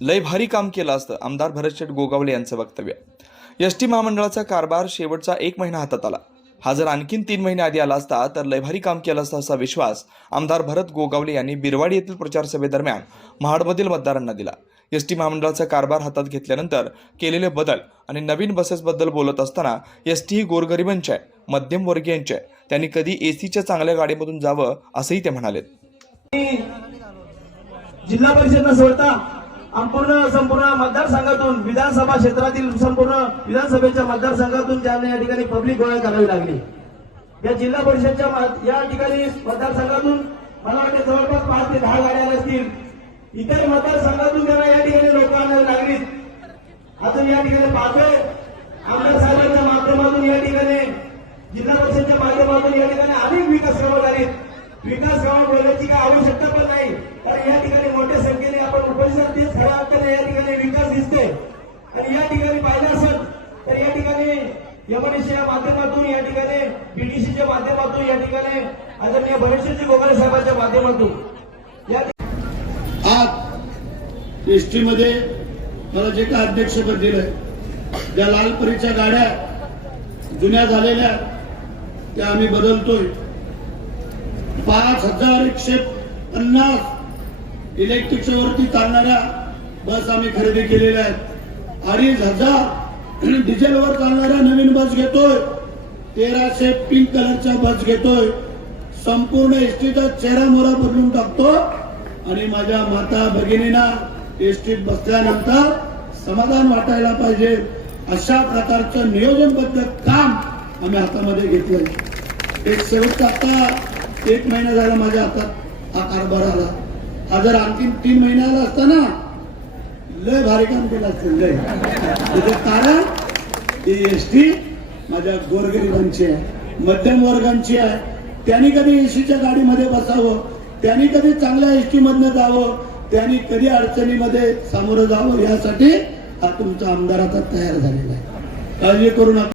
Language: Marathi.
लय भारी काम केलं असतं, आमदार भरतशेठ गोगावले यांचं वक्तव्य। एसटी महामंडळाचा कारभार शेवटचा 1 महिना हातात आला। हा जर आणखीन 3 महिने आधी आला असता तर लय भारी काम केलं असतं असा विश्वास आमदार भरत गोगावले यांनी बिरवाडी येथील प्रचार सभेदरम्यान महाडमधील मतदारांना दिला। एसटी महामंडळाचा कारभार हातात घेतल्यानंतर केलेले बदल आणि नवीन बसेसबद्दल बोलत असताना एसटी ही गोरगरिबांची आहे, मध्यमवर्गीयांची आहे। त्यांनी कधी एसीच्या चांगल्या गाडीमधून जावं असंही ते म्हणाले। जिल्हा परिषद सोडता संपूर्ण मतदारसंघातून विधानसभा क्षेत्रातील संपूर्ण विधानसभेच्या मतदारसंघातून ज्यांना या ठिकाणी पब्लिक गोळा करावी लागली। या जिल्हा परिषदच्या या ठिकाणी मतदारसंघातून मला वाटते जवळपास 5 ते 10 गाड्या असतील। इतर मतदारसंघातून त्यांना या ठिकाणी लोक आणावी लागली। अजून या ठिकाणी पाहतोय आमदार साहेबांच्या माध्यमातून या ठिकाणी जिल्हा परिषदच्या माध्यमातून या ठिकाणी अनेक विकास कामं झालीत। विकास कामं बोलायची काय आवश्यकता पण नाही, कारण या ठिकाणी मोठ्या संख्येने आपण उपस्थित तेच खऱ्या अर्थाने या ठिकाणी विकास दिसते। आणि या ठिकाणी पाहिजे असेल तर या ठिकाणी एमआयडीसीच्या माध्यमातून या ठिकाणी बीडीसीच्या माध्यमातून या ठिकाणी आदरणीय भरतशेठ गोगावले साहेबांच्या माध्यमातून आज एसटी मध्ये मला जे काय अध्यक्षपद दिलंय, ज्या लालपरीच्या गाड्या जुन्या झालेल्या त्या आम्ही बदलतोय। 5150 इलेक्ट्रिकच्या वरती चालणाऱ्या बस आम्ही खरेदी केलेल्या आहेत। 2500 डिझेलवर चालणाऱ्या नवीन बस घेतोय। 1300 पिंक कलरच्या बस घेतोय। संपूर्ण एसटीचा चेहरा मोहरा बदलून टाकतो आणि माझ्या माता भगिनींना एसटीत बसल्यानंतर समाधान वाटायला पाहिजे अशा प्रकारचं नियोजनबद्ध काम आम्ही हातामध्ये घेतलंय। एक शेवटचा आता 1 महिना झाला माझ्या हातात हा कारभार आला। हा जर आणखीन 3 महिने आला असता ना, लय भारी काम केलं असतं। लय त्याचं कारण ही एसटी माझ्या गोरगरिबांची आहे, मध्यम वर्गांची आहे। त्यांनी कधी एसीच्या गाडीमध्ये बसावं, त्यांनी कधी चांगल्या एसटी मधनं जावं, त्यांनी कधी अडचणीमध्ये सामोरं जावं, यासाठी हा तुमचा आमदार आता तयार झालेला आहे। काळजी करू नका।